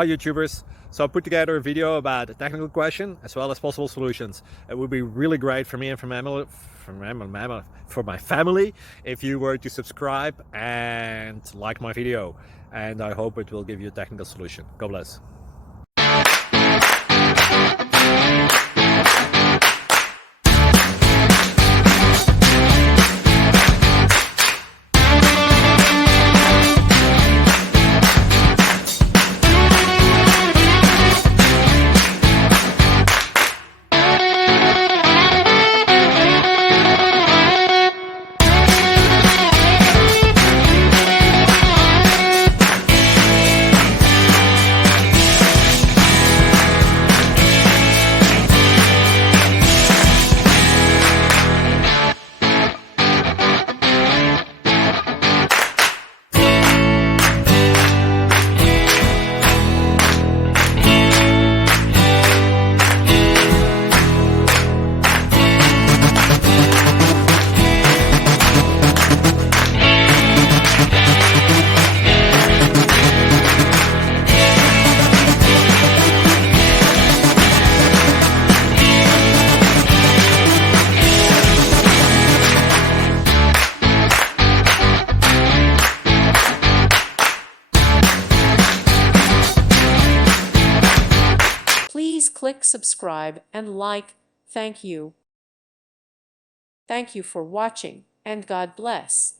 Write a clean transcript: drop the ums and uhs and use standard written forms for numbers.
Hi YouTubers! So I put together a video about a technical question as well as possible solutions. It would be really great for me and for my family if you were to subscribe and like my video, and I hope it will give you a technical solution. God bless. Please click subscribe and like. Thank you. Thank you for watching, and God bless.